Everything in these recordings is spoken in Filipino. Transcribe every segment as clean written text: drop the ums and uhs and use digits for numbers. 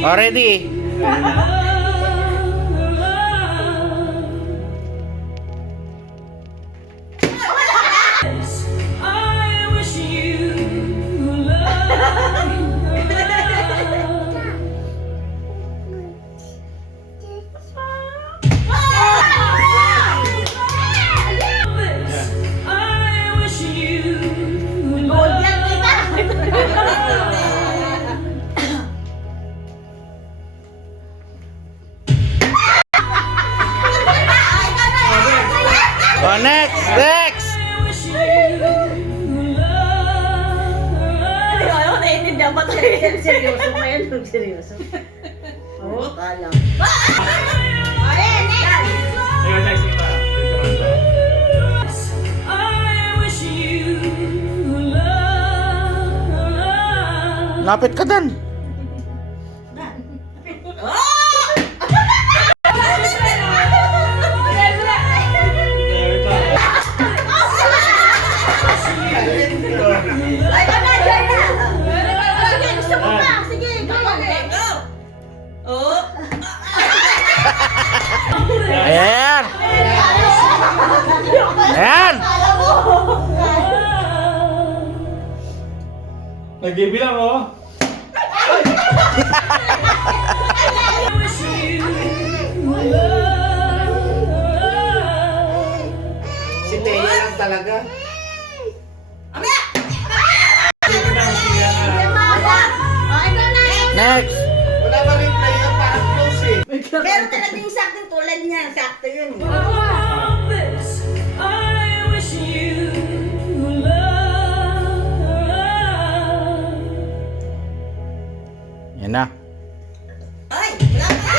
Oh, ready? Oh, next! Next! Ano ko naiintindihan ba tayo? Seryoso pa yan? Seryoso? Oo, kala. Ayan, next! Lapit ka dan. Ay, kami, dyan na! Sige, gusto mo pa! Sige, go! Oo! Ayan! Ayan! Nagbibilang oh. Si Teo lang talaga. Next! Wala ba rin tayo parang close eh. Pero talagang saktong tulad niya. Sakto yun. Yan na. Ay! Wala ka!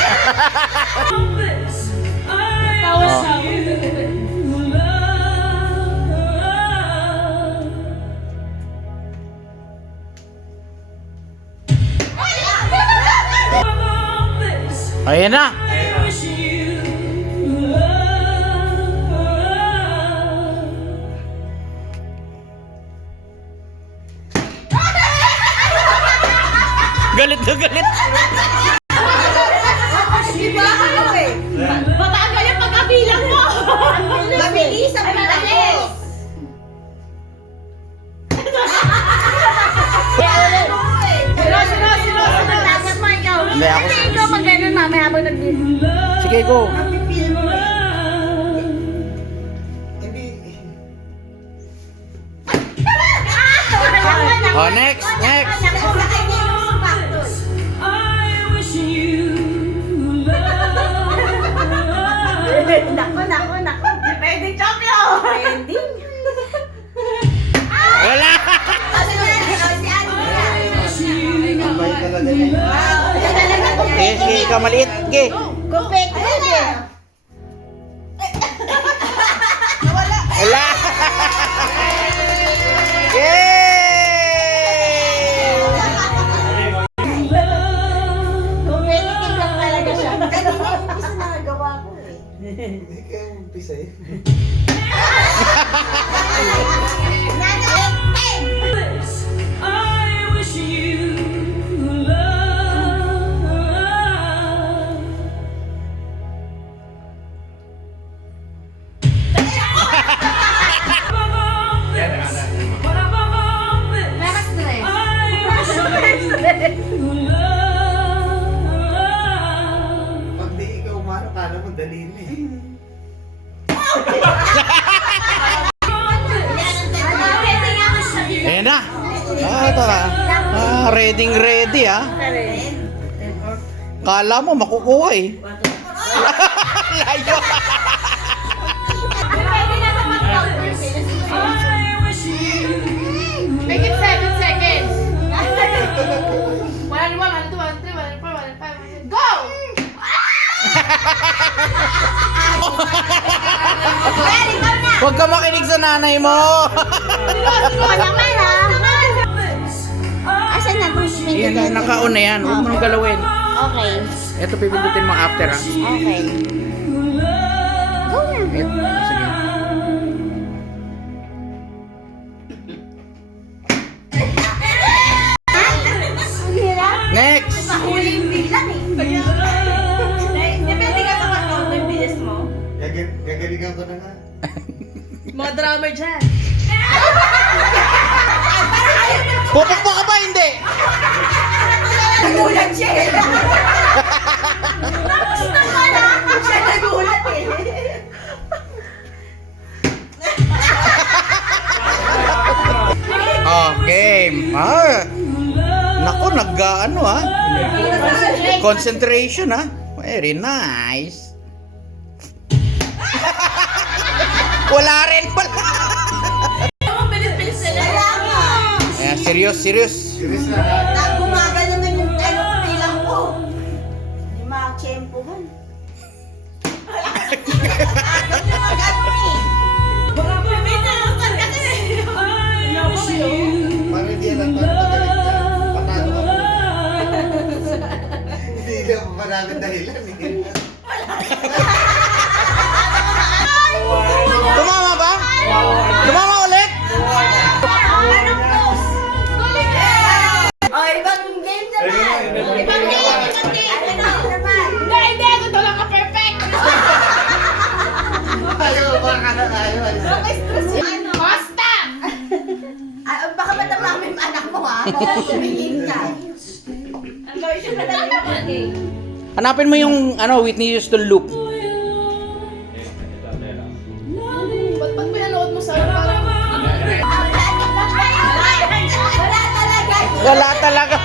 Ayan na. Galit na galit. Diba? Ano eh? Matagal yung pagkabilang mo! Mabilis ang bilis! Sino? Tapos mo ikaw. Hindi, ako. Kasi ikaw pag ganun mamaya habang nag-video. Sige, go. Feel mo eh. Hindi. Oh, next, next. Naku. Pwede champion! Pwede. Wala. Abay talaga na. Sige, ka maliit. Sige. Kupit. Wala. Yay! Competitive lang talaga siya. Kanina yung isa na nagawa ko eh. Hindi kayo umpisa eh. Pag di ikaw umano, kala mo dali na eh. Ayan na. Ito na. Ready ah. Kala mo makukuha eh. Layo. Make it 7 seconds. 1, 2, 1, 3, 1, 4, 1, 5, go! Huwag ka makinig sa nanay mo. Naman ah. Asan na kung Yan, naka-on na yan. Huwag mo nang galawin. Okay. Ito pipindutin mo after ah. Okay. Go na. Sige. Ang hirap. Next! Nakahuli yung bilang eh. Depende ka sa pag-count yung bilis mo. Gagalingan ko na nga. Mga drummer dyan. Pupukpok ka ba? Hindi. Nagulat siya eh. Tapos naman ah. Siya nagulat eh. Oh, game. Nako, ano concentration Very nice. Wala rin pala. Ang bilis-bilis na lang. Wala nga. Ayan, serious. Serious na ha. Gumagal naman yung bilang ko. Hindi makakempohan. Agad na mag-ano eh. Baka pumita yung kasi. Yabang yun. Para hindi alam ba magaling ka. Patalo ka mo. Hindi lang pa namin dahilan eh. Tumama ba? Tumama ulit? Anong close? Oh, ibang game naman. Ibang game. Ano naman? Hindi. Ito lang ka-perfect. Ayaw ba ka na ayaw. Stress yun. Basta. Baka matama yung anak mo ha. Baka tumingin ka. Ang gawin siya madali naman eh. Hanapin mo yung Whitney Houston loop. Ba't pinanood mo sa parang... Wala talaga. Wala talaga.